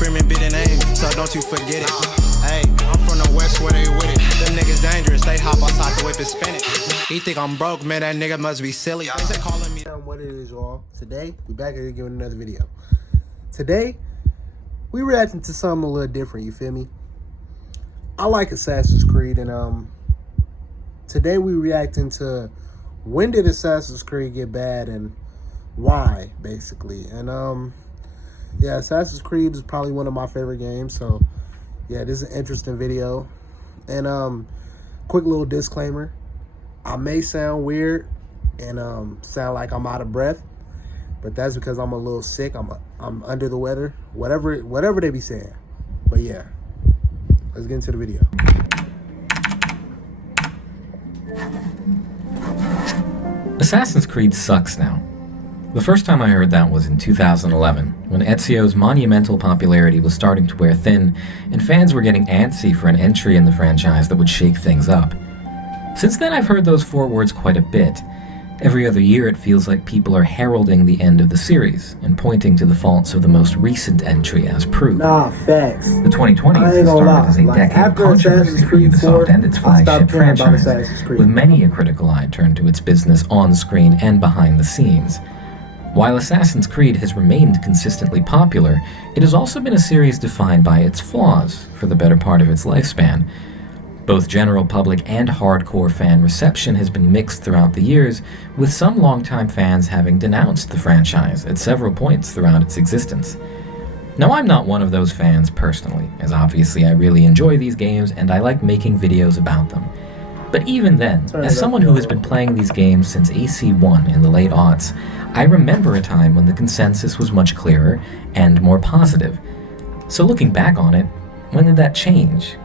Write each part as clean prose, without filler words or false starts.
Freeman be the name, so don't you forget it. Hey, I'm from the west where they with it. Them niggas dangerous, they hop outside the whip and spin it. He think I'm broke, man, that nigga must be silly. They calling me. What it is, y'all. Today, we back here giving another video. Today, we reacting to something a little different, you feel me? I like Assassin's Creed, and today we reacting to when did Assassin's Creed get bad and why, basically. And yeah, Assassin's Creed is probably one of my favorite games, so yeah, this is an interesting video. And quick little disclaimer, I may sound weird and sound like I'm out of breath, but that's because I'm a little sick. I'm under the weather, whatever they be saying. But yeah, let's get into the video. Assassin's Creed sucks now. The first time I heard that was in 2011, when Ezio's monumental popularity was starting to wear thin, and fans were getting antsy for an entry in the franchise that would shake things up. Since then, I've heard those four words quite a bit. Every other year, it feels like people are heralding the end of the series and pointing to the faults of the most recent entry as proof. Nah, facts. The 2020s has started as a decade of controversy for Ubisoft and its flagship franchise, with many a critical eye turned to its business on-screen and behind the scenes. While Assassin's Creed has remained consistently popular, it has also been a series defined by its flaws for the better part of its lifespan. Both general public and hardcore fan reception has been mixed throughout the years, with some longtime fans having denounced the franchise at several points throughout its existence. Now, I'm not one of those fans personally, as obviously I really enjoy these games and I like making videos about them. But even then, as someone who has been playing these games since AC1 in the late aughts, I remember a time when the consensus was much clearer and more positive. So looking back on it, when did that change?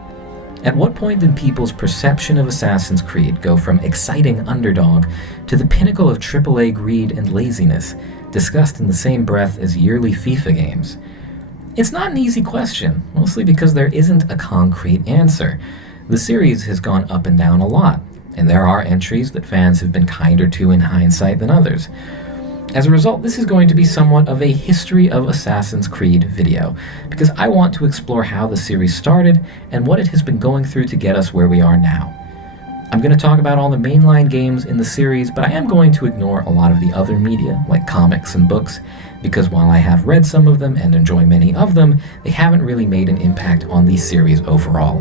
At what point did people's perception of Assassin's Creed go from exciting underdog to the pinnacle of AAA greed and laziness, discussed in the same breath as yearly FIFA games? It's not an easy question, mostly because there isn't a concrete answer. The series has gone up and down a lot, and there are entries that fans have been kinder to in hindsight than others. As a result, this is going to be somewhat of a history of Assassin's Creed video, because I want to explore how the series started and what it has been going through to get us where we are now. I'm going to talk about all the mainline games in the series, but I am going to ignore a lot of the other media, like comics and books, because while I have read some of them and enjoy many of them, they haven't really made an impact on the series overall.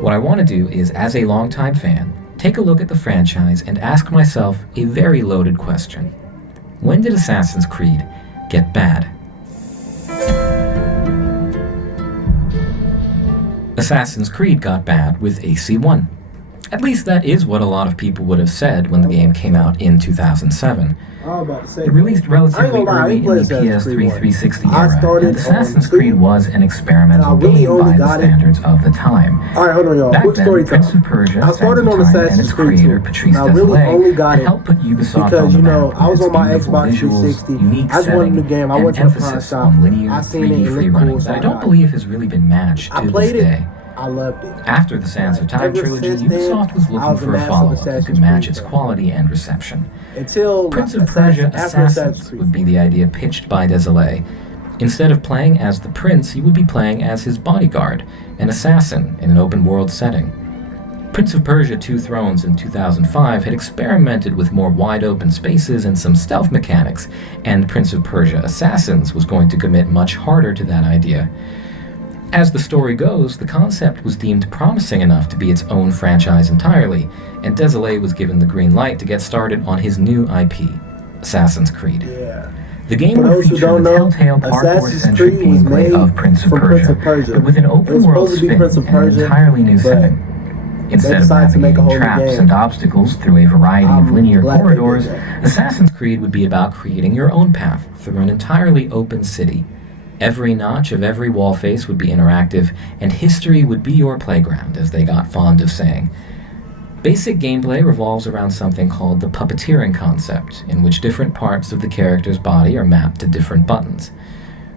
What I want to do is, as a longtime fan, take a look at the franchise and ask myself a very loaded question. When did Assassin's Creed get bad? Assassin's Creed got bad with AC1. At least that is what a lot of people would have said when the game came out in 2007. It released relatively early in the PS3 360 era, and Assassin's Creed was an experimental game by the standards of the time. Alright, hold on, y'all. Back Quick then, story Prince time. of Persia, I started on Assassin's Creed creator 2. Patrice I really Désilets only got it helped put Ubisoft because, on the you know, map I was with on my its Xbox beautiful visuals, 360. unique I just wanted a new setting, game. I and went to the pawn emphasis shop. on linear I seen it, 3D it free looked running cool, that I so don't believe has really been matched I to this played it. day. I loved it. After the Sands of Time Ever trilogy, since then, Ubisoft was I looking was a for a massive follow-up that Assassin's could match Creed its fan. quality and reception. Until Prince of Persia after Assassin's Assassins Creed would be the idea pitched by Désilets. Instead of playing as the prince, you would be playing as his bodyguard, an assassin in an open-world setting. Prince of Persia: Two Thrones in 2005 had experimented with more wide-open spaces and some stealth mechanics, and Prince of Persia Assassins was going to commit much harder to that idea. As the story goes, the concept was deemed promising enough to be its own franchise entirely, and Désilets was given the green light to get started on his new IP, Assassin's Creed. Yeah. The game For would those who feature don't the know, telltale Assassin's parkour-centric Creed was gameplay made of Prince of from Prince Persia, of Persia. but with an It was open-world supposed to be spin Prince of and an Persia, entirely new but setting. Instead of decided to make a navigating whole new traps game. and obstacles through a variety of linear glad they did corridors, that. Assassin's Creed would be about creating your own path through an entirely open city. Every notch of every wall face would be interactive, and history would be your playground, as they got fond of saying. Basic gameplay revolves around something called the puppeteering concept, in which different parts of the character's body are mapped to different buttons.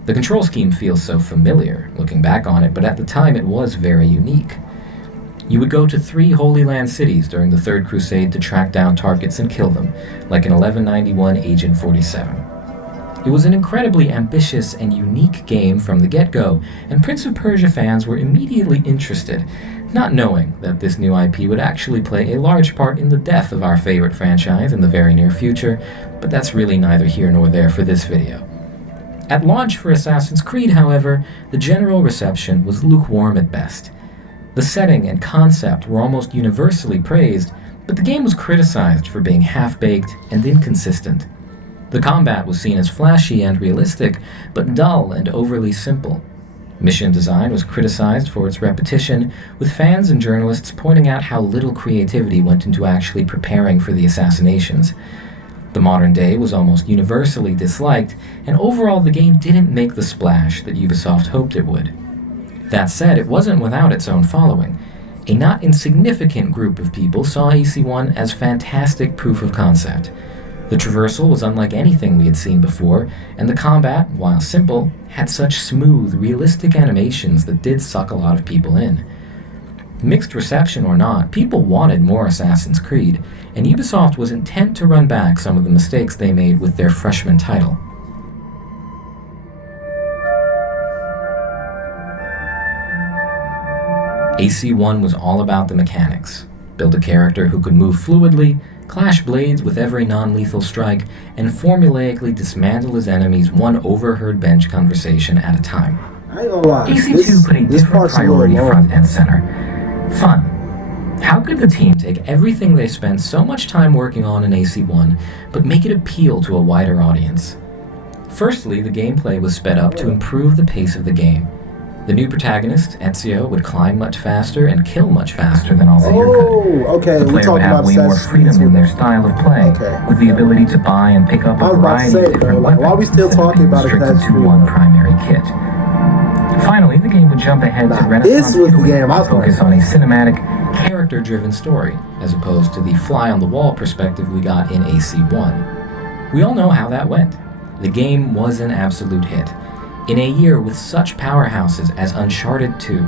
The control scheme feels so familiar, looking back on it, but at the time it was very unique. You would go to 3 Holy Land cities during the Third Crusade to track down targets and kill them, like in 1191 Agent 47. It was an incredibly ambitious and unique game from the get-go, and Prince of Persia fans were immediately interested, not knowing that this new IP would actually play a large part in the death of our favorite franchise in the very near future, but that's really neither here nor there for this video. At launch for Assassin's Creed, however, the general reception was lukewarm at best. The setting and concept were almost universally praised, but the game was criticized for being half-baked and inconsistent. The combat was seen as flashy and realistic, but dull and overly simple. Mission design was criticized for its repetition, with fans and journalists pointing out how little creativity went into actually preparing for the assassinations. The modern day was almost universally disliked, and overall the game didn't make the splash that Ubisoft hoped it would. That said, it wasn't without its own following. A not insignificant group of people saw AC1 as fantastic proof of concept. The traversal was unlike anything we had seen before, and the combat, while simple, had such smooth, realistic animations that did suck a lot of people in. Mixed reception or not, people wanted more Assassin's Creed, and Ubisoft was intent to run back some of the mistakes they made with their freshman title. AC1 was all about the mechanics. Build a character who could move fluidly, clash blades with every non-lethal strike, and formulaically dismantle his enemies one overheard bench conversation at a time. I ain't gonna lie. AC2 put a this different part's a little priority long. front and center. Fun. How could the team take everything they spent so much time working on in AC1, but make it appeal to a wider audience? Firstly, the gameplay was sped up to improve the pace of the game. The new protagonist, Ezio, would climb much faster and kill much faster than Altair could. Okay. The We player would talking have about way more Assassin's Creed freedom in 2. their style of play, Okay. with the ability to buy and pick up I a was about to variety say, of different though, like, weapons why are we still instead of talking being about restricted Assassin's to Creed one 1? primary kit. Finally, the game would jump ahead to Nah, Renaissance this was the Italy game I and was talking focus on a cinematic, character-driven story, as opposed to the fly-on-the-wall perspective we got in AC1. We all know how that went. The game was an absolute hit. In a year with such powerhouses as Uncharted 2,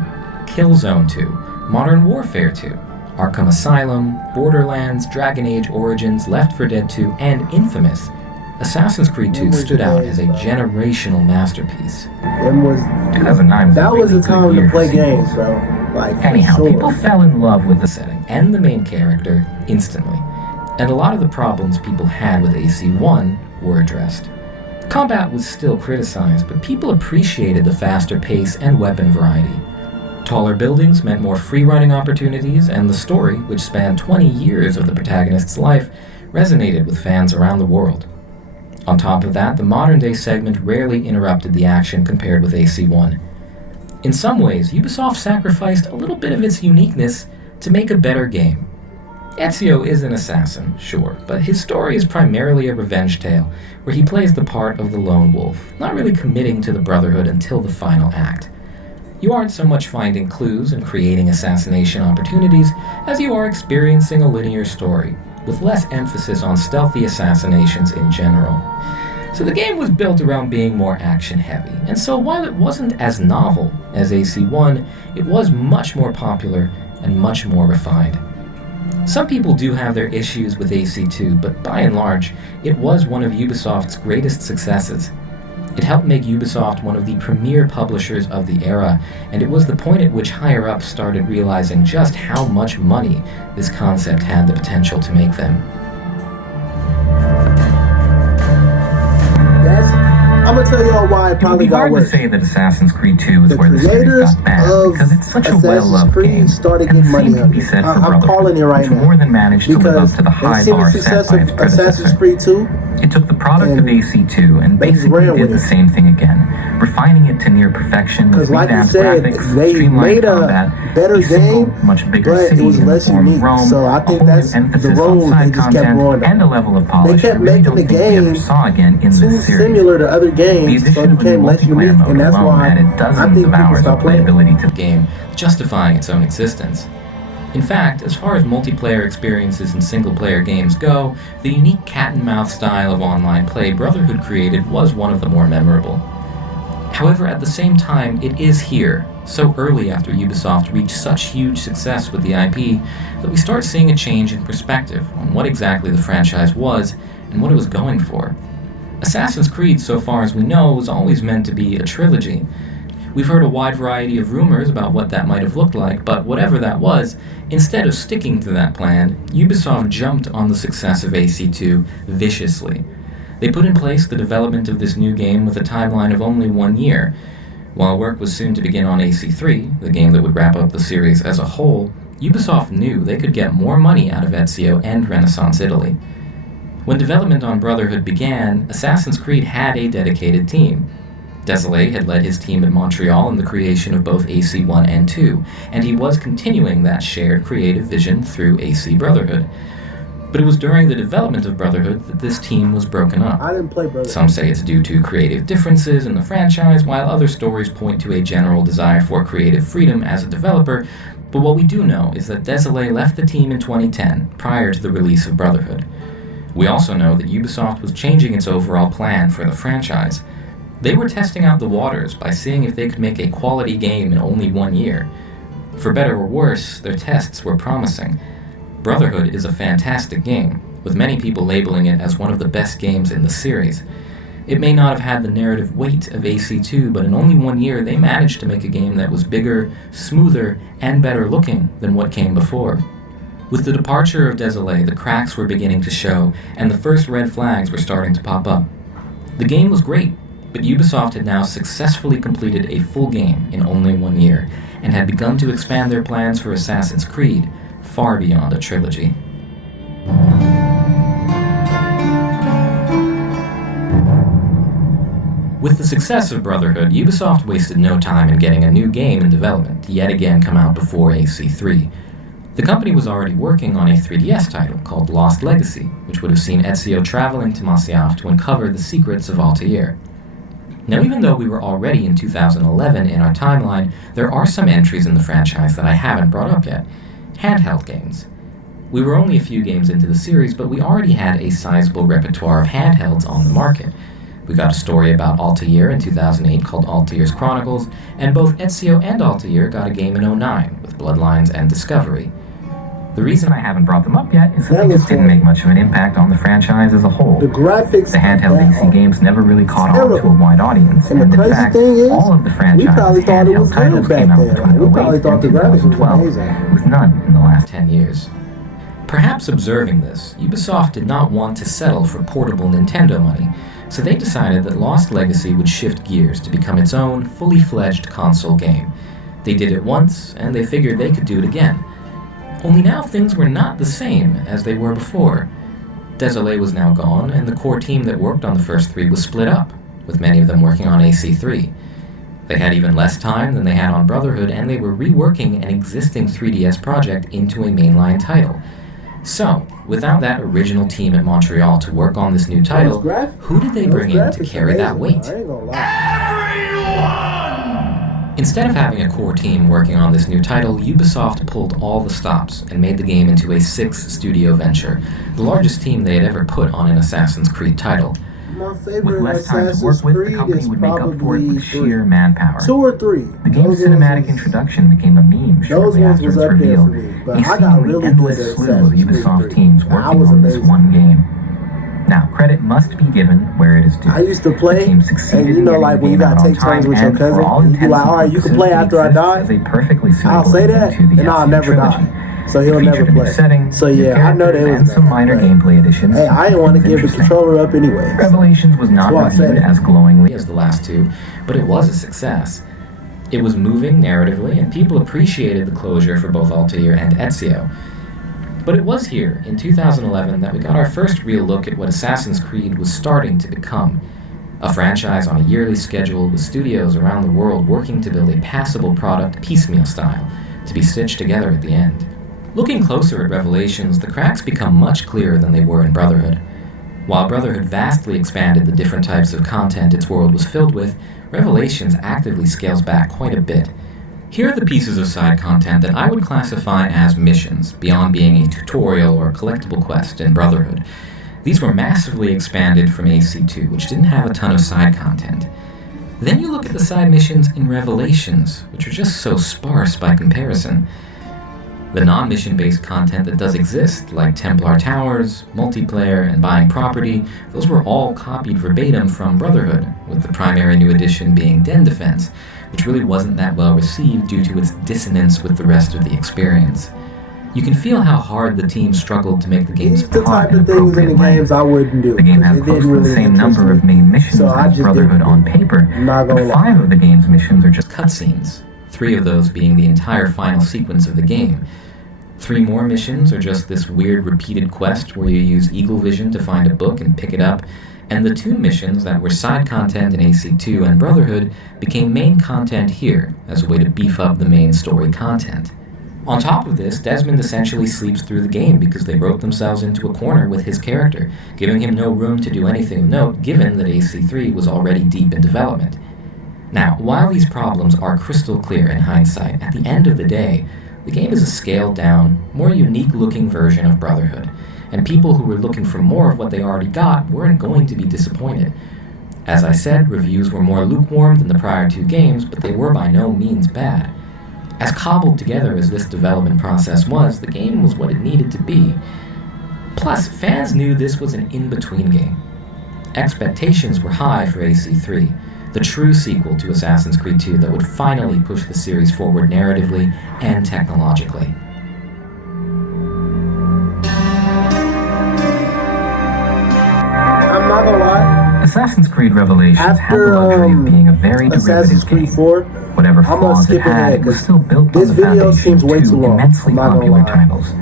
Killzone 2, Modern Warfare 2, Arkham Asylum, Borderlands, Dragon Age Origins, Left 4 Dead 2, and Infamous, Assassin's Creed 2 stood out as a generational masterpiece. Them was 2009 was that a was really the time good year to play for games, sequels. bro. Like, for Anyhow, sure. people fell in love with the setting and the main character instantly, and a lot of the problems people had with AC1 were addressed. Combat was still criticized, but people appreciated the faster pace and weapon variety. Taller buildings meant more free-running opportunities, and the story, which spanned 20 years of the protagonist's life, resonated with fans around the world. On top of that, the modern-day segment rarely interrupted the action compared with AC1. In some ways, Ubisoft sacrificed a little bit of its uniqueness to make a better game. Ezio is an assassin, sure, but his story is primarily a revenge tale, where he plays the part of the lone wolf, not really committing to the Brotherhood until the final act. You aren't so much finding clues and creating assassination opportunities as you are experiencing a linear story, with less emphasis on stealthy assassinations in general. So the game was built around being more action-heavy, and so while it wasn't as novel as AC1, it was much more popular and much more refined. Some people do have their issues with AC2, but by and large, it was one of Ubisoft's greatest successes. It helped make Ubisoft one of the premier publishers of the era, and it was the point at which higher-ups started realizing just how much money this concept had the potential to make them. I'm gonna tell y'all why it It would probably be got hard to worse. say that Assassin's Creed 2 is The where the series creators got bad, of because it's such a Assassin's well-loved Creed game, started and the getting money same can on be it. said for I'm Brotherhood, calling it right which now. more than managed to live Because up to the high they've seen bar the set success by of its predecessor. Assassin's Creed 2. It took the product of And AC2 and they just basically ran did with the it. same thing again, refining it to near perfection with Because like you revamped said, graphics, they streamlined made a combat, better a single, game, much bigger but it city was in the less form of unique. Rome, So I a think whole new that's the emphasis road on they side just kept content, going down. and a level of polish kept I really making don't the think we ever game saw again in too this series. similar to other The games, so addition it of a new became less multiplayer unique, mode and that's alone why added I dozens think of people hours of stopped playing. playability to the game, justifying its own existence. In fact, as far as multiplayer experiences in single-player games go, the unique cat-and-mouse style of online play Brotherhood created was one of the more memorable. However, at the same time, it is here, so early after Ubisoft reached such huge success with the IP, that we start seeing a change in perspective on what exactly the franchise was and what it was going for. Assassin's Creed, so far as we know, was always meant to be a trilogy. We've heard a wide variety of rumors about what that might have looked like, but whatever that was, instead of sticking to that plan, Ubisoft jumped on the success of AC2 viciously. They put in place the development of this new game with a timeline of only 1 year. While work was soon to begin on AC3, the game that would wrap up the series as a whole, Ubisoft knew they could get more money out of Ezio and Renaissance Italy. When development on Brotherhood began, Assassin's Creed had a dedicated team. Desolé had led his team at Montreal in the creation of both AC1 and 2, and he was continuing that shared creative vision through AC Brotherhood. But it was during the development of Brotherhood that this team was broken up. I didn't play Brotherhood. Some say it's due to creative differences in the franchise, while other stories point to a general desire for creative freedom as a developer, but what we do know is that Desolé left the team in 2010, prior to the release of Brotherhood. We also know that Ubisoft was changing its overall plan for the franchise. They were testing out the waters by seeing if they could make a quality game in only 1 year. For better or worse, their tests were promising. Brotherhood is a fantastic game, with many people labeling it as one of the best games in the series. It may not have had the narrative weight of AC2, but in only 1 year they managed to make a game that was bigger, smoother, and better looking than what came before. With the departure of Desolé, the cracks were beginning to show, and the first red flags were starting to pop up. The game was great, but Ubisoft had now successfully completed a full game in only 1 year, and had begun to expand their plans for Assassin's Creed far beyond a trilogy. With the success of Brotherhood, Ubisoft wasted no time in getting a new game in development to yet again come out before AC3. The company was already working on a 3DS title called Lost Legacy, which would have seen Ezio traveling to Masyaf to uncover the secrets of Altair. Now, even though we were already in 2011 in our timeline, there are some entries in the franchise that I haven't brought up yet. Handheld games. We were only a few games into the series, but we already had a sizable repertoire of handhelds on the market. We got a story about Altair in 2008 called Altair's Chronicles, and both Ezio and Altair got a game in 2009 with Bloodlines and Discovery. The reason I haven't brought them up yet is that they just didn't make much of an impact on the franchise as a whole. The graphics, the handheld AC games never really caught on to a wide audience, and in the crazy fact, thing is, all of the franchise's handheld titles came out between 2008 and 2012, with none in the last 10 years. Perhaps observing this, Ubisoft did not want to settle for portable Nintendo money, so they decided that Lost Legacy would shift gears to become its own, fully-fledged console game. They did it once, and they figured they could do it again. Only now things were not the same as they were before. Desolé was now gone, and the core team that worked on the first three was split up, with many of them working on AC3. They had even less time than they had on Brotherhood, and they were reworking an existing 3DS project into a mainline title. So, without that original team at Montreal to work on this new title, who did they bring in to carry that weight? Instead of having a core team working on this new title, Ubisoft pulled all the stops and made the game into a 6-studio venture, the largest team they had ever put on an Assassin's Creed title. With less time to work with, the company would make up for it with sheer manpower. 2 or 3. The game's cinematic introduction became a meme shortly after its reveal, a seemingly endless slew of Ubisoft teams working on this one game. Now, credit must be given where it is due. I used to play, and you know, like when you gotta take turns with your cousin, you like, alright, you can play after I die. I'll say that, and I'll never die. So he'll never play. So yeah, I know that it was some minor gameplay additions. Hey, I didn't want to give the controller up anyway. Revelations was not reviewed as glowingly as the last two, but it was a success. It was moving narratively, and people appreciated the closure for both Altair and Ezio. But it was here, in 2011, that we got our first real look at what Assassin's Creed was starting to become. A franchise on a yearly schedule with studios around the world working to build a passable product piecemeal style, to be stitched together at the end. Looking closer at Revelations, the cracks become much clearer than they were in Brotherhood. While Brotherhood vastly expanded the different types of content its world was filled with, Revelations actively scales back quite a bit. Here are the pieces of side content that I would classify as missions, beyond being a tutorial or collectible quest in Brotherhood. These were massively expanded from AC2, which didn't have a ton of side content. Then you look at the side missions in Revelations, which are just so sparse by comparison. The non-mission-based content that does exist, like Templar Towers, multiplayer, and buying property, those were all copied verbatim from Brotherhood, with the primary new addition being Den Defense, which really wasn't that well received due to its dissonance with the rest of the experience. You can feel how hard the team struggled to make the game's The plot type an of things in appropriate the games length. I wouldn't do. The game has It close didn't to the really same interest number me. of main missions So I as just Brotherhood didn't. on paper, Not but gonna lie. 5 of the game's missions are just cutscenes, 3 of those being the entire final sequence of the game. 3 more missions are just this weird repeated quest where you use Eagle Vision to find a book and pick it up, and the 2 missions that were side content in AC2 and Brotherhood became main content here as a way to beef up the main story content. On top of this, Desmond essentially sleeps through the game because they wrote themselves into a corner with his character, giving him no room to do anything of note given that AC3 was already deep in development. Now, while these problems are crystal clear in hindsight, at the end of the day, the game is a scaled-down, more unique-looking version of Brotherhood, and people who were looking for more of what they already got weren't going to be disappointed. As I said, reviews were more lukewarm than the prior 2 games, but they were by no means bad. As cobbled together as this development process was, the game was what it needed to be. Plus, fans knew this was an in-between game. Expectations were high for AC3, the true sequel to Assassin's Creed 2 that would finally push the series forward narratively and technologically. I'm not gonna lie. Assassin's Creed Revelations had the luxury of being a very Assassin's derivative Creed game. 4, Whatever I'm gonna flaws it skip had, ahead it was 'cause still built this on the video foundation seems way of too 2 long. immensely I'm not gonna popular lie. titles.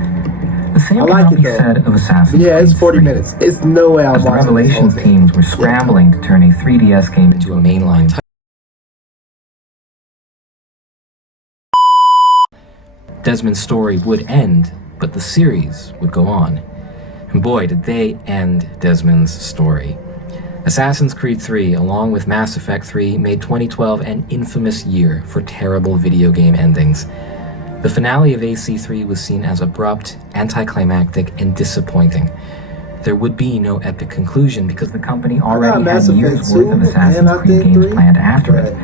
The same I like cannot it be though. said of Assassin's Yeah, Creed it's 40 3. minutes. It's no way I'm As the watching this whole Revelations thing. teams were scrambling to turn a 3DS game into a mainline title, Desmond's story would end, but the series would go on. And boy, did they end Desmond's story. Assassin's Creed 3, along with Mass Effect 3, made 2012 an infamous year for terrible video game endings. The finale of AC3 was seen as abrupt, anticlimactic, and disappointing. There would be no epic conclusion because the company already had Mass years Effect worth of 2 Assassin's and I Creed think games 3, planned after it.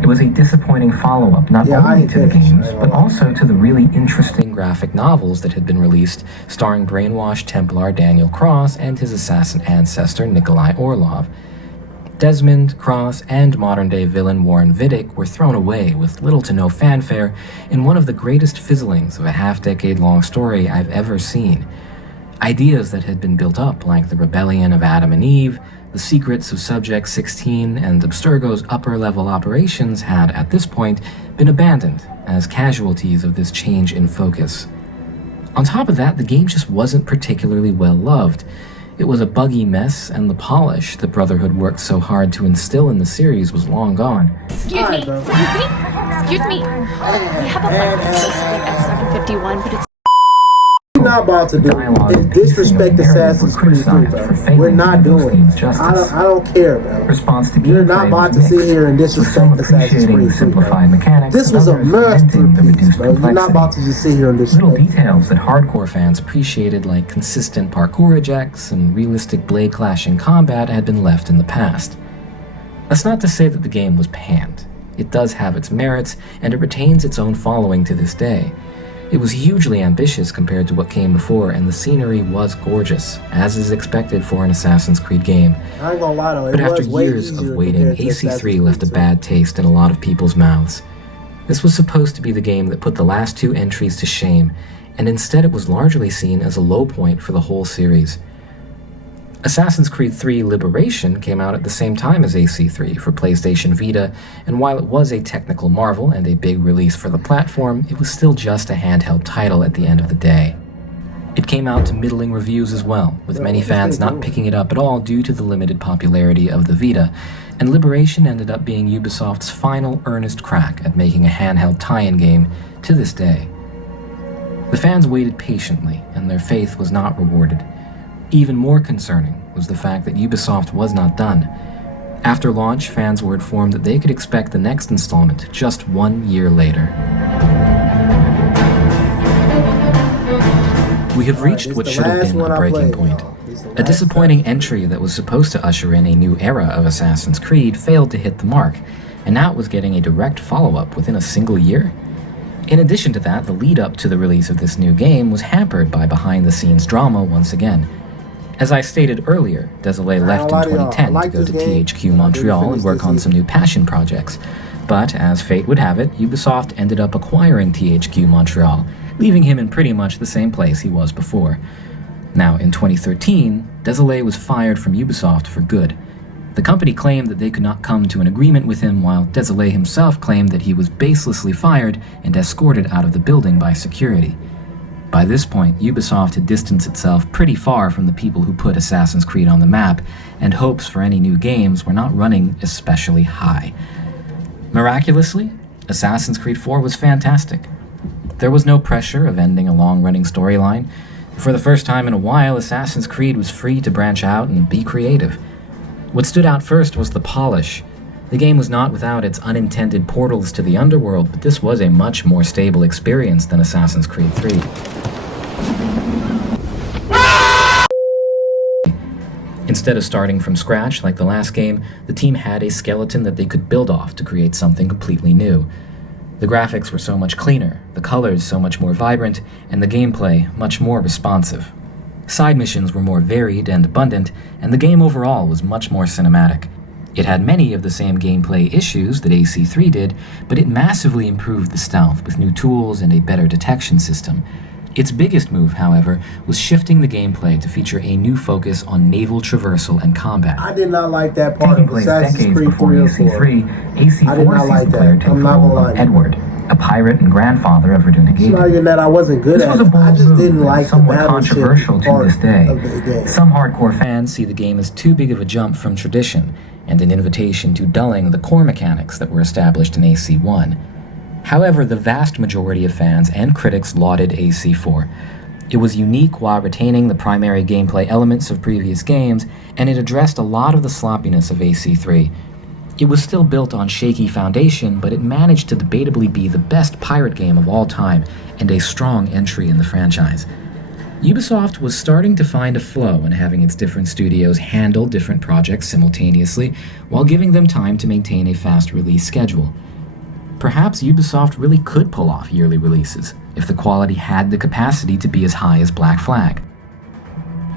It was a disappointing follow-up, not Yeah, I only ain't to the finished. games, I ain't but gonna lie. also to the really interesting graphic novels that had been released, starring brainwashed Templar Daniel Cross and his assassin ancestor Nikolai Orlov. Desmond, Cross, and modern-day villain Warren Vidic were thrown away with little to no fanfare in one of the greatest fizzlings of a half-decade-long story I've ever seen. Ideas that had been built up, like the rebellion of Adam and Eve, the secrets of Subject 16, and Abstergo's upper-level operations had, at this point, been abandoned as casualties of this change in focus. On top of that, the game just wasn't particularly well-loved. It was a buggy mess, and the polish that Brotherhood worked so hard to instill in the series was long gone. Excuse me, excuse me, excuse me. We have a breakfast recipe at 7:51, but it's We're not about to do Dialogue it. and Disrespect pacing of the narrative Assassin's were Creed 3, criticized bro. for failing We're to not do those doing themes it. justice. I don't care, bro. Response to You're not gameplay about was to sit mixed, here and with some disrespect Assassin's appreciating Creed the 3, bro. simplified mechanics. This and was a others lamenting the masterpiece, reduced bro. You're not complexity. about to just sit here and Little disrespect. details that hardcore fans appreciated, like consistent parkour ejects and realistic blade clashing combat, had been left in the past. That's not to say that the game was panned. It does have its merits, and it retains its own following to this day. It was hugely ambitious compared to what came before, and the scenery was gorgeous, as is expected for an Assassin's Creed game. I ain't gonna lie though. But It after was way years of easier waiting, compared to AC3 Assassin's left a Creed 2. bad taste in a lot of people's mouths. This was supposed to be the game that put the last 2 entries to shame, and instead it was largely seen as a low point for the whole series. Assassin's Creed 3 Liberation came out at the same time as AC3 for PlayStation Vita, and while it was a technical marvel and a big release for the platform, it was still just a handheld title at the end of the day. It came out to middling reviews as well, with many fans not picking it up at all due to the limited popularity of the Vita, and Liberation ended up being Ubisoft's final earnest crack at making a handheld tie-in game to this day. The fans waited patiently, and their faith was not rewarded. Even more concerning was the fact that Ubisoft was not done. After launch, fans were informed that they could expect the next installment just 1 year later. We have reached This what the should have last been one a I breaking played, point. y'all. This the A last disappointing entry that was supposed to usher in a new era of Assassin's Creed failed to hit the mark, and now it was getting a direct follow-up within a single year. In addition to that, the lead-up to the release of this new game was hampered by behind-the-scenes drama once again. As I stated earlier, Désolé left in 2010 to go to THQ Montreal and work on some new passion projects. But, as fate would have it, Ubisoft ended up acquiring THQ Montreal, leaving him in pretty much the same place he was before. Now, in 2013, Désolé was fired from Ubisoft for good. The company claimed that they could not come to an agreement with him, while Désolé himself claimed that he was baselessly fired and escorted out of the building by security. By this point, Ubisoft had distanced itself pretty far from the people who put Assassin's Creed on the map, and hopes for any new games were not running especially high. Miraculously, Assassin's Creed 4 was fantastic. There was no pressure of ending a long-running storyline. For the first time in a while, Assassin's Creed was free to branch out and be creative. What stood out first was the polish. The game was not without its unintended portals to the underworld, but this was a much more stable experience than Assassin's Creed 3. Instead of starting from scratch like the last game, the team had a skeleton that they could build off to create something completely new. The graphics were so much cleaner, the colors so much more vibrant, and the gameplay much more responsive. Side missions were more varied and abundant, and the game overall was much more cinematic. It had many of the same gameplay issues that AC3 did, but it massively improved the stealth with new tools and a better detection system. Its biggest move, however, was shifting the gameplay to feature a new focus on naval traversal and combat. I did not like that part Taking of place Assassin's decades Creed before 3 or 4. AC3, AC4 I did not sees like the player that. take I'm not gonna control lie. of Edward, a pirate and grandfather of Verdun It's not Again. even that I wasn't good This at was a it. I bold just move didn't and like the somewhat battleship controversial to part this day. of the game. Some hardcore fans see the game as too big of a jump from tradition, and an invitation to dulling the core mechanics that were established in AC1. However, the vast majority of fans and critics lauded AC4. It was unique while retaining the primary gameplay elements of previous games, and it addressed a lot of the sloppiness of AC3. It was still built on shaky foundation, but it managed to debatably be the best pirate game of all time, and a strong entry in the franchise. Ubisoft was starting to find a flow in having its different studios handle different projects simultaneously, while giving them time to maintain a fast release schedule. Perhaps Ubisoft really could pull off yearly releases, if the quality had the capacity to be as high as Black Flag.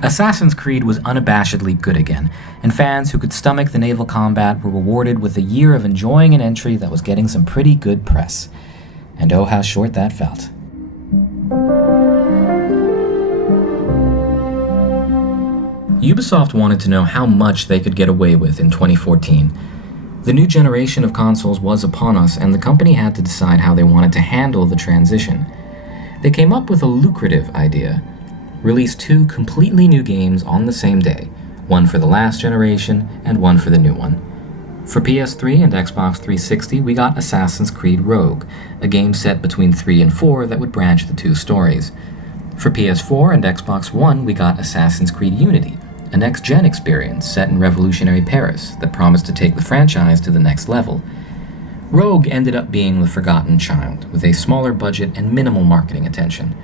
Assassin's Creed was unabashedly good again, and fans who could stomach the naval combat were rewarded with a year of enjoying an entry that was getting some pretty good press. And oh, how short that felt. Ubisoft wanted to know how much they could get away with in 2014. The new generation of consoles was upon us, and the company had to decide how they wanted to handle the transition. They came up with a lucrative idea. Release 2 completely new games on the same day, one for the last generation and one for the new one. For PS3 and Xbox 360, we got Assassin's Creed Rogue, a game set between 3 and 4 that would branch the two stories. For PS4 and Xbox One, we got Assassin's Creed Unity, a next-gen experience set in revolutionary Paris that promised to take the franchise to the next level. Rogue ended up being the forgotten child, with a smaller budget and minimal marketing attention.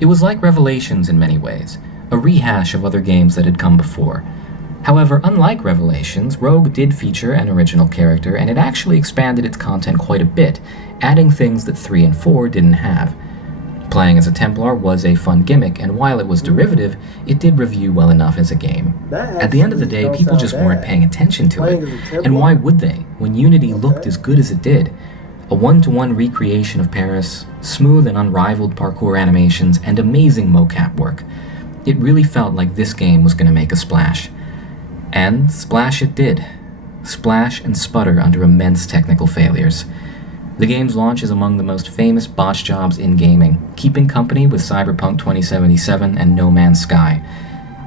It was like Revelations in many ways, a rehash of other games that had come before. However, unlike Revelations, Rogue did feature an original character, and it actually expanded its content quite a bit, adding things that 3 and 4 didn't have. Playing as a Templar was a fun gimmick, and while it was derivative, it did review well enough as a game. At the end of the day, people just weren't paying attention to it, and why would they, when Unity looked as good as it did? A one-to-one recreation of Paris, smooth and unrivaled parkour animations, and amazing mocap work. It really felt like this game was going to make a splash. And splash it did. Splash and sputter under immense technical failures. The game's launch is among the most famous botch jobs in gaming, keeping company with Cyberpunk 2077 and No Man's Sky.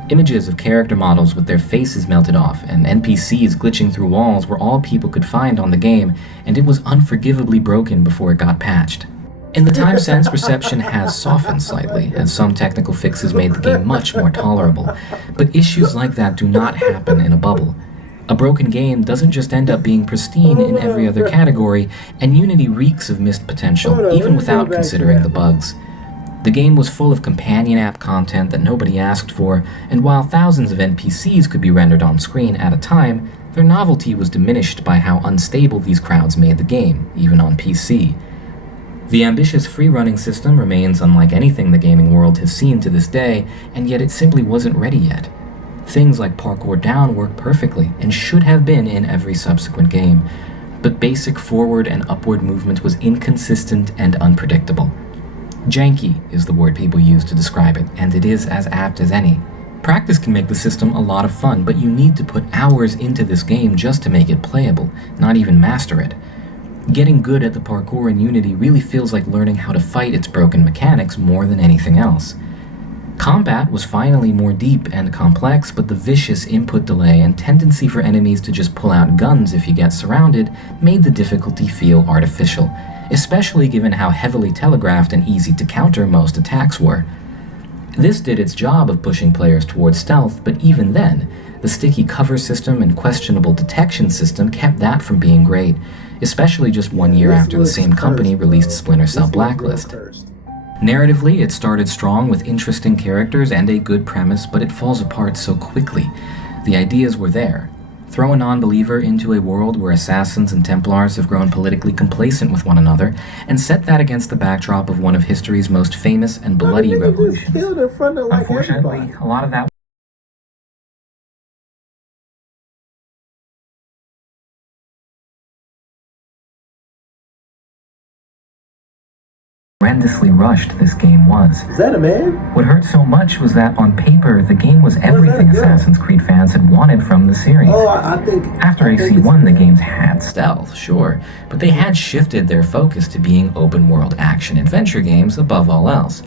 Images of character models with their faces melted off and NPCs glitching through walls were all people could find on the game, and it was unforgivably broken before it got patched. In the time since, reception has softened slightly, as some technical fixes made the game much more tolerable, but issues like that do not happen in a bubble. A broken game doesn't just end up being pristine in every other category, and Unity reeks of missed potential, even without considering the bugs. The game was full of companion app content that nobody asked for, and while thousands of NPCs could be rendered on screen at a time, their novelty was diminished by how unstable these crowds made the game, even on PC. The ambitious free-running system remains unlike anything the gaming world has seen to this day, and yet it simply wasn't ready yet. Things like Parkour Down work perfectly, and should have been in every subsequent game, but basic forward and upward movement was inconsistent and unpredictable. Janky is the word people use to describe it, and it is as apt as any. Practice can make the system a lot of fun, but you need to put hours into this game just to make it playable, not even master it. Getting good at the parkour in Unity really feels like learning how to fight its broken mechanics more than anything else. Combat was finally more deep and complex, but the vicious input delay and tendency for enemies to just pull out guns if you get surrounded made the difficulty feel artificial, especially given how heavily telegraphed and easy to counter most attacks were. This did its job of pushing players towards stealth, but even then, the sticky cover system and questionable detection system kept that from being great, especially just 1 year after the same company released Splinter Cell Blacklist. Narratively, it started strong with interesting characters and a good premise, but it falls apart so quickly. The ideas were there. Throw a non-believer into a world where assassins and Templars have grown politically complacent with one another, and set that against the backdrop of one of history's most famous and bloody revolutions. Unfortunately, a lot of that horrendously rushed this game was. Is that a man? What hurt so much was that on paper, the game was everything Assassin's Creed fans had wanted from the series. Oh, I think... After AC1, the games had stealth, sure, but they had shifted their focus to being open-world action-adventure games above all else.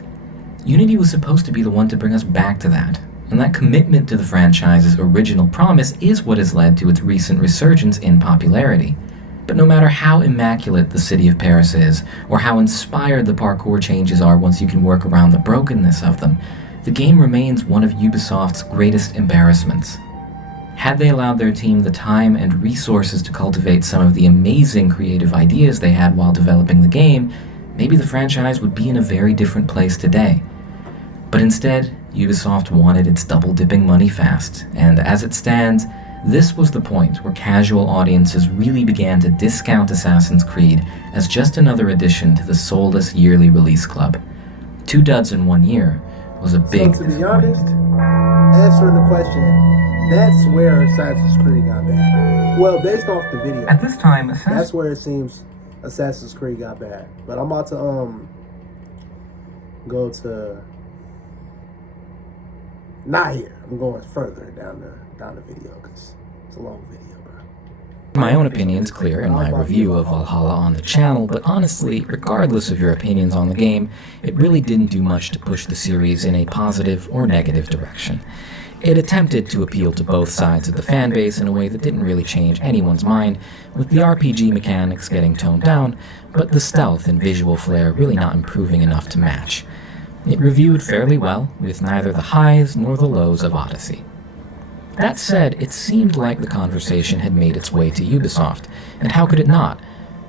Unity was supposed to be the one to bring us back to that, and that commitment to the franchise's original promise is what has led to its recent resurgence in popularity. But no matter how immaculate the city of Paris is, or how inspired the parkour changes are once you can work around the brokenness of them, the game remains one of Ubisoft's greatest embarrassments. Had they allowed their team the time and resources to cultivate some of the amazing creative ideas they had while developing the game, maybe the franchise would be in a very different place today. But instead, Ubisoft wanted its double-dipping money fast, and as it stands, this was the point where casual audiences really began to discount Assassin's Creed as just another addition to the soulless yearly release club. 2 duds in 1 year was a big So to be honest, answering the question, that's where Assassin's Creed got bad. Well, based off the video, At this time, that's where it seems Assassin's Creed got bad. But I'm about to go to not here. I'm going further down the video because it's a long video, bro. My own opinion's clear in my review of Valhalla on the channel, but honestly, regardless of your opinions on the game, it really didn't do much to push the series in a positive or negative direction. It attempted to appeal to both sides of the fanbase in a way that didn't really change anyone's mind, with the RPG mechanics getting toned down, but the stealth and visual flair really not improving enough to match. It reviewed fairly well, with neither the highs nor the lows of Odyssey. That said, it seemed like the conversation had made its way to Ubisoft, and how could it not?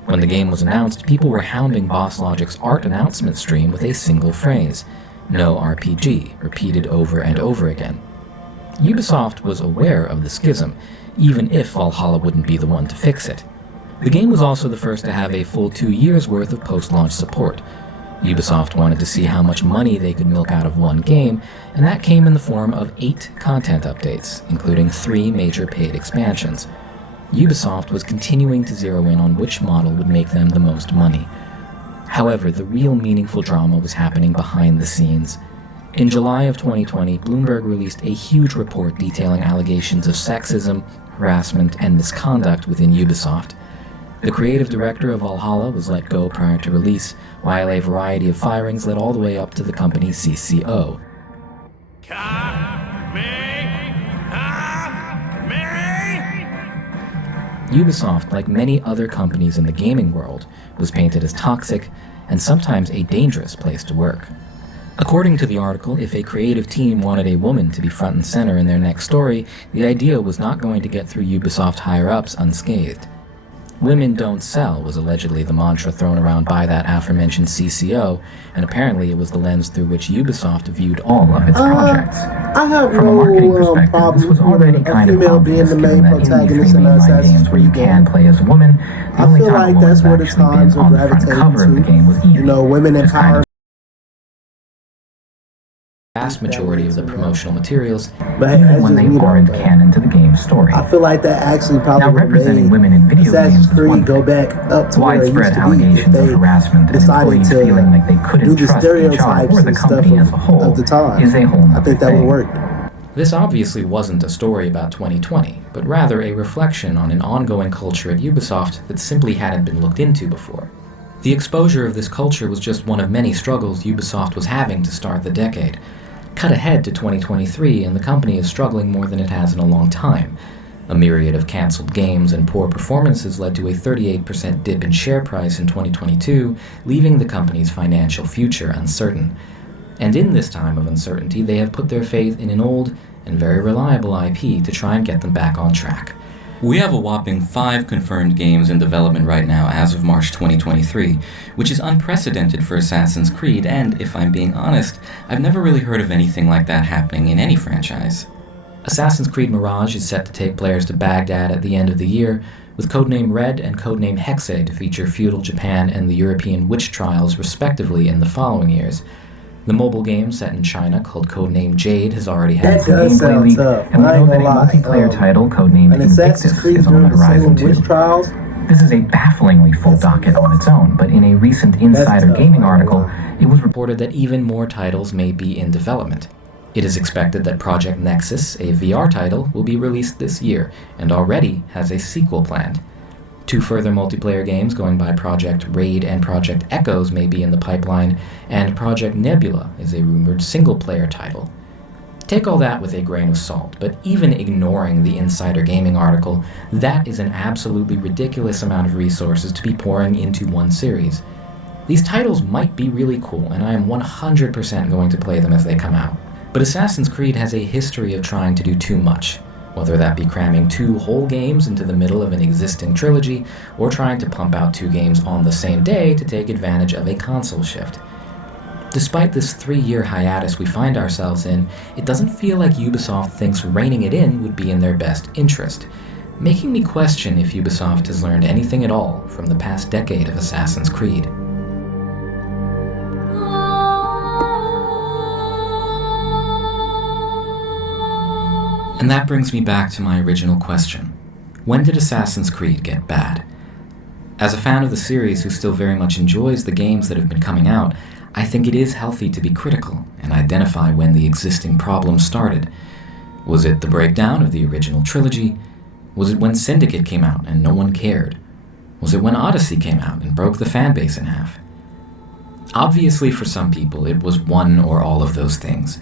When the game was announced, people were hounding Boss Logic's art announcement stream with a single phrase, "No RPG," repeated over and over again. Ubisoft was aware of the schism, even if Valhalla wouldn't be the one to fix it. The game was also the first to have a full 2 years' worth of post-launch support. Ubisoft wanted to see how much money they could milk out of one game, and that came in the form of 8 content updates, including 3 major paid expansions. Ubisoft was continuing to zero in on which model would make them the most money. However, the real meaningful drama was happening behind the scenes. In July of 2020, Bloomberg released a huge report detailing allegations of sexism, harassment, and misconduct within Ubisoft. The creative director of Valhalla was let go prior to release, while a variety of firings led all the way up to the company's CCO. Ubisoft, like many other companies in the gaming world, was painted as toxic and sometimes a dangerous place to work. According to the article, if a creative team wanted a woman to be front and center in their next story, the idea was not going to get through Ubisoft higher-ups unscathed. Women don't sell was allegedly the mantra thrown around by that aforementioned CCO, and apparently it was the lens through which Ubisoft viewed all of its projects. I have From a marketing perspective, problem this was already with a kind of female obvious, being the given main that in the three protagonist in mainline Assassin's games where you Creed can game. play as a woman, the I only feel time a like woman that's has where the actually times been are on the front gravitating cover of the to. game was Evie. You know, women Just kind empowerment. of vast majority of the promotional materials, But hey, even that's when just they me though, aren't but canon to the game's story. I feel like that actually probably Now, would have representing made women in video Assassin's games is one Creed go thing. back up to where it used Widespread to be if allegations of they harassment and decided employees to feeling like they do couldn't the trust HR stereotypes or the and stuff company as a whole of the time. is a whole I nother think that would thing. work. This obviously wasn't a story about 2020, but rather a reflection on an ongoing culture at Ubisoft that simply hadn't been looked into before. The exposure of this culture was just one of many struggles Ubisoft was having to start the decade. Cut ahead to 2023 and the company is struggling more than it has in a long time. A myriad of cancelled games and poor performances led to a 38% dip in share price in 2022, leaving the company's financial future uncertain. And in this time of uncertainty, they have put their faith in an old and very reliable IP to try and get them back on track. We have a whopping 5 confirmed games in development right now as of March 2023, which is unprecedented for Assassin's Creed, and if I'm being honest, I've never really heard of anything like that happening in any franchise. Assassin's Creed Mirage is set to take players to Baghdad at the end of the year, with Codename Red and Codename Hexe to feature feudal Japan and the European witch trials respectively in the following years. The mobile game set in China called Codename Jade has already had That does sound leak, tough. and we I know ain't that a gonna lie. multiplayer title codenamed An Assassin's Invictus Creed is on during the the horizon Salem too. witch trials. This is a bafflingly full docket on its own, but in a recent Insider tough, Gaming I ain't article, gonna lie. it was reported that even more titles may be in development. It is expected that Project Nexus, a VR title, will be released this year, and already has a sequel planned. 2 further multiplayer games going by Project Raid and Project Echoes may be in the pipeline, and Project Nebula is a rumored single-player title. Take all that with a grain of salt, but even ignoring the Insider Gaming article, that is an absolutely ridiculous amount of resources to be pouring into one series. These titles might be really cool, and I am 100% going to play them as they come out. But Assassin's Creed has a history of trying to do too much, whether that be cramming 2 whole games into the middle of an existing trilogy, or trying to pump out 2 games on the same day to take advantage of a console shift. Despite this 3-year hiatus we find ourselves in, it doesn't feel like Ubisoft thinks reining it in would be in their best interest, making me question if Ubisoft has learned anything at all from the past decade of Assassin's Creed. And that brings me back to my original question. When did Assassin's Creed get bad? As a fan of the series who still very much enjoys the games that have been coming out, I think it is healthy to be critical and identify when the existing problems started. Was it the breakdown of the original trilogy? Was it when Syndicate came out and no one cared? Was it when Odyssey came out and broke the fanbase in half? Obviously, for some people, it was one or all of those things.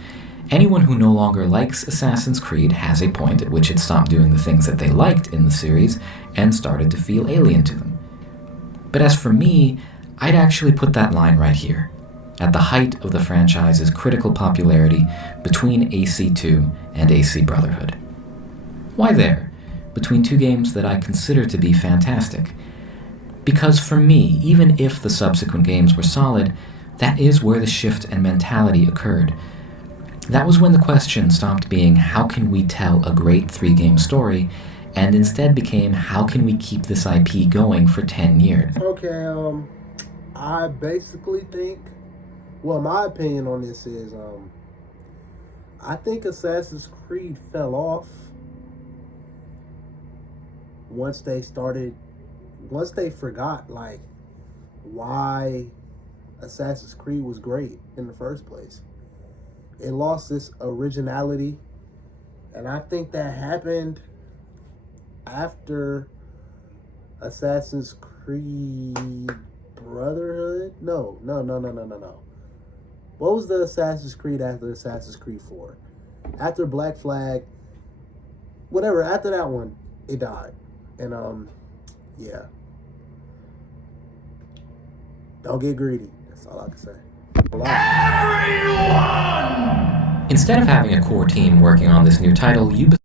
Anyone who no longer likes Assassin's Creed has a point at which it stopped doing the things that they liked in the series and started to feel alien to them. But as for me, I'd actually put that line right here, at the height of the franchise's critical popularity between AC2 and AC Brotherhood. Why there, between 2 games that I consider to be fantastic? Because for me, even if the subsequent games were solid, that is where the shift and mentality occurred. That was when the question stopped being how can we tell a great 3-game story, and instead became how can we keep this IP going for 10 years. Okay, I basically think, well, my opinion on this is, I think Assassin's Creed fell off once they forgot, like, why Assassin's Creed was great in the first place. It lost this originality, and I think that happened after Assassin's Creed Brotherhood? No. What was the Assassin's Creed after Assassin's Creed 4? After Black Flag, whatever, after that one, it died. And, yeah. Don't get greedy. That's all I can say. Instead of having a core team working on this new title, Ubisoft